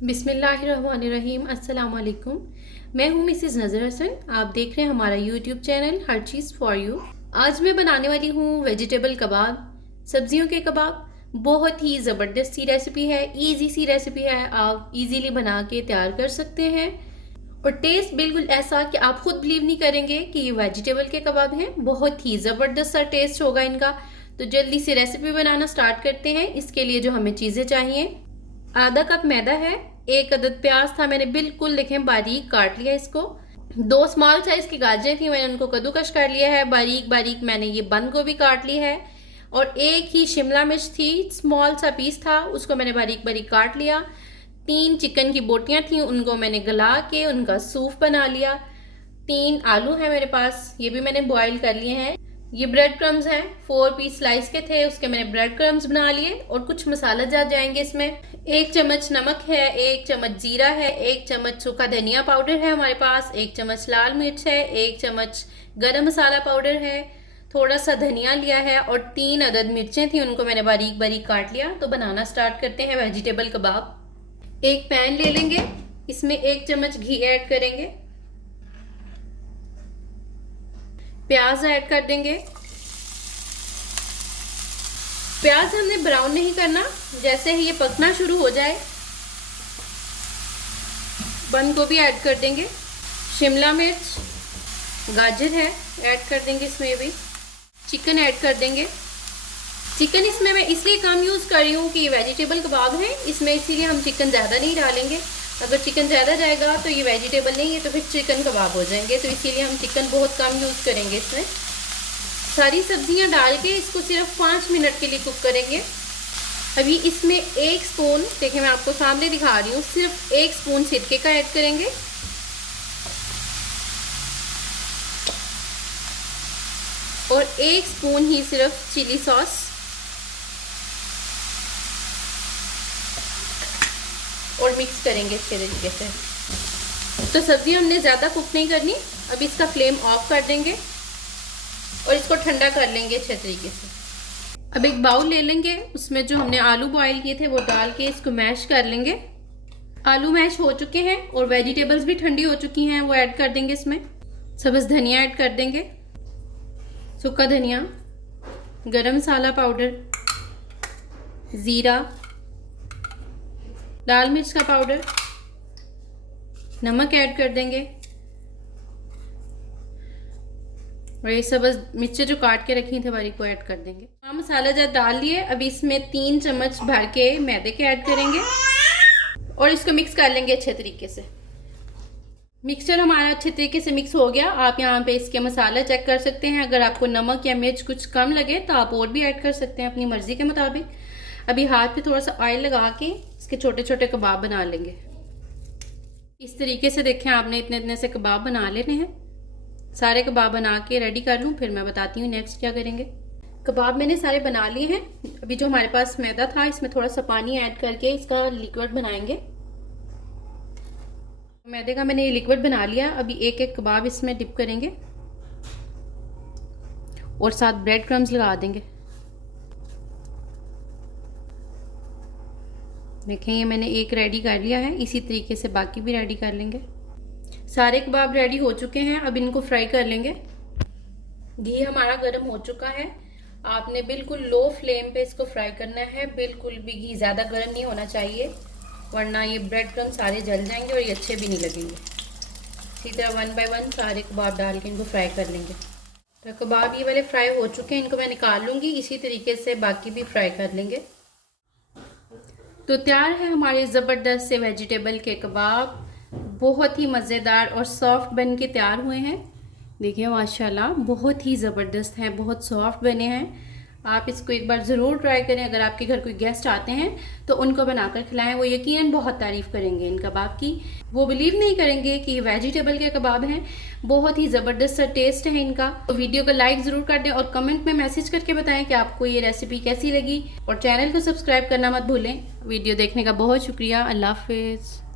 बिस्मिल्लाहिर्रहमानिर्रहीम। अस्सलाम वालेकुम। मैं हूँ मिसेस नज़र हसन। आप देख रहे हैं हमारा YouTube channel her cheese for you. आज मैं बनाने वाली हूँ वेजिटेबल कबाब, सब्जियों के कबाब। बहुत ही ज़बरदस्त सी रेसिपी है, इजी सी रेसिपी है, आप इजीली बना के तैयार कर सकते हैं और टेस्ट बिल्कुल ऐसा कि आप खुद बिलीव नहीं करेंगे कि ये वेजिटेबल के कबाब हैं। बहुत ही ज़बरदस्त सा टेस्ट होगा इनका। तो जल्दी से रेसिपी बनाना स्टार्ट करते हैं। इसके लिए जो हमें चीज़ें चाहिए, आधा कप मैदा है, एक अदद प्याज था, मैंने बिल्कुल देखें बारीक काट लिया इसको। दो स्मॉल साइज की गाजरें थी, मैंने उनको कद्दूकश कर लिया है बारीक बारीक। मैंने ये बंद गोभी काट ली है और एक ही शिमला मिर्च थी, स्मॉल सा पीस था, उसको मैंने बारीक बारीक काट लिया। 3 चिकन की बोटियां थी, उनको मैंने गला के उनका सूप बना लिया। 3 आलू है मेरे पास, ये भी मैंने बॉईल कर लिए हैं। ये ब्रेड क्रम्स हैं, 4 पीस स्लाइस के थे, उसके मैंने ब्रेड क्रम्स बना लिए और कुछ मसाला जाएंगे इसमें। 1 चम्मच नमक है, 1 चम्मच जीरा है, 1 चम्मच सूखा धनिया पाउडर है हमारे पास, 1 चम्मच लाल मिर्च है, 1 चम्मच गरम मसाला पाउडर है, थोड़ा सा धनिया लिया है और 3 अदद मिर्चें थी, उनको मैंने बारीक बारीक काट लिया। तो बनाना स्टार्ट करते हैं वेजिटेबल कबाब। एक पैन ले लेंगे, इसमें 1 चम्मच घी ऐड करेंगे, प्याज ऐड कर देंगे। प्याज हमने ब्राउन नहीं करना, जैसे ही ये पकना शुरू हो जाए बंद गोभी ऐड कर देंगे, शिमला मिर्च, गाजर है ऐड कर देंगे इसमें भी, चिकन ऐड कर देंगे। चिकन इसमें मैं इसलिए कम यूज़ कर रही हूँ कि ये वेजिटेबल कबाब है, इसमें इसीलिए हम चिकन ज़्यादा नहीं डालेंगे। अगर चिकन ज़्यादा जाएगा तो ये वेजिटेबल नहीं है, तो फिर चिकन कबाब हो जाएंगे, तो इसीलिए हम चिकन बहुत कम यूज़ करेंगे इसमें। सारी सब्जियां डाल के इसको सिर्फ 5 मिनट के लिए कुक करेंगे। अभी इसमें 1 स्पून, देखिए मैं आपको सामने दिखा रही हूँ, सिर्फ 1 स्पून सिरके का ऐड करेंगे और 1 स्पून ही सिर्फ चिली सॉस और मिक्स करेंगे अच्छे तरीके से। तो सब्जी हमने ज़्यादा कुक नहीं करनी। अब इसका फ्लेम ऑफ कर देंगे और इसको ठंडा कर लेंगे अच्छे तरीके से। अब एक बाउल ले लेंगे, उसमें जो हमने आलू बॉईल किए थे वो डाल के इसको मैश कर लेंगे। आलू मैश हो चुके हैं और वेजिटेबल्स भी ठंडी हो चुकी हैं, वो ऐड कर देंगे इसमें। सब्ज़ धनिया ऐड कर देंगे, सूखा धनिया, गरम मसाला पाउडर, ज़ीरा, लाल मिर्च का पाउडर, नमक ऐड कर देंगे और ये सब मिर्चें जो काट के रखी थी बारीक को ऐड कर देंगे। मसाला जब डाल लिए, अब इसमें 3 चम्मच भर के मैदे के ऐड करेंगे और इसको मिक्स कर लेंगे अच्छे तरीके से। मिक्सचर हमारा अच्छे तरीके से मिक्स हो गया। आप यहाँ पे इसके मसाला चेक कर सकते हैं, अगर आपको नमक या मिर्च कुछ कम लगे तो आप और भी ऐड कर सकते हैं अपनी मर्जी के मुताबिक। अभी हाथ पे थोड़ा सा ऑयल लगा के इसके छोटे छोटे कबाब बना लेंगे। इस तरीके से देखें, आपने इतने इतने से कबाब बना लेने हैं। सारे कबाब बना के रेडी कर लूँ, फिर मैं बताती हूँ नेक्स्ट क्या करेंगे। कबाब मैंने सारे बना लिए हैं। अभी जो हमारे पास मैदा था, इसमें थोड़ा सा पानी ऐड करके इसका लिक्विड बनाएंगे। मैदे का मैंने ये लिक्विड बना लिया। अभी एक एक कबाब इसमें डिप करेंगे और साथ ब्रेड क्रम्स लगा देंगे। देखें, ये मैंने एक रेडी कर लिया है, इसी तरीके से बाकी भी रेडी कर लेंगे। सारे कबाब रेडी हो चुके हैं, अब इनको फ्राई कर लेंगे। घी हमारा गर्म हो चुका है। आपने बिल्कुल लो फ्लेम पे इसको फ्राई करना है, बिल्कुल भी घी ज़्यादा गर्म नहीं होना चाहिए, वरना ये ब्रेड क्रम्ब सारे जल जाएंगे और ये अच्छे भी नहीं लगेंगे। इसी तरह 1 बाय 1 सारे कबाब डाल के इनको फ्राई कर लेंगे। तो कबाब ये वाले फ्राई हो चुके हैं, इनको मैं निकाल लूँगी। इसी तरीके से बाकी भी फ्राई कर लेंगे। तो तैयार है हमारे ज़बरदस्त से वेजिटेबल के कबाब, बहुत ही मज़ेदार और सॉफ्ट बन के तैयार हुए हैं। देखिए माशाल्लाह बहुत ही ज़बरदस्त हैं, बहुत सॉफ्ट बने हैं। आप इसको एक बार ज़रूर ट्राई करें। अगर आपके घर कोई गेस्ट आते हैं तो उनको बनाकर खिलाएं, वो यकीनन बहुत तारीफ़ करेंगे इन कबाब की। वो बिलीव नहीं करेंगे कि ये वेजिटेबल के कबाब हैं। बहुत ही ज़बरदस्त सा टेस्ट है इनका। तो वीडियो को लाइक ज़रूर कर दें और कमेंट में मैसेज करके बताएं कि आपको ये रेसिपी कैसी लगी और चैनल को सब्सक्राइब करना मत भूलें। वीडियो देखने का बहुत शुक्रिया। अल्लाह हाफिज़।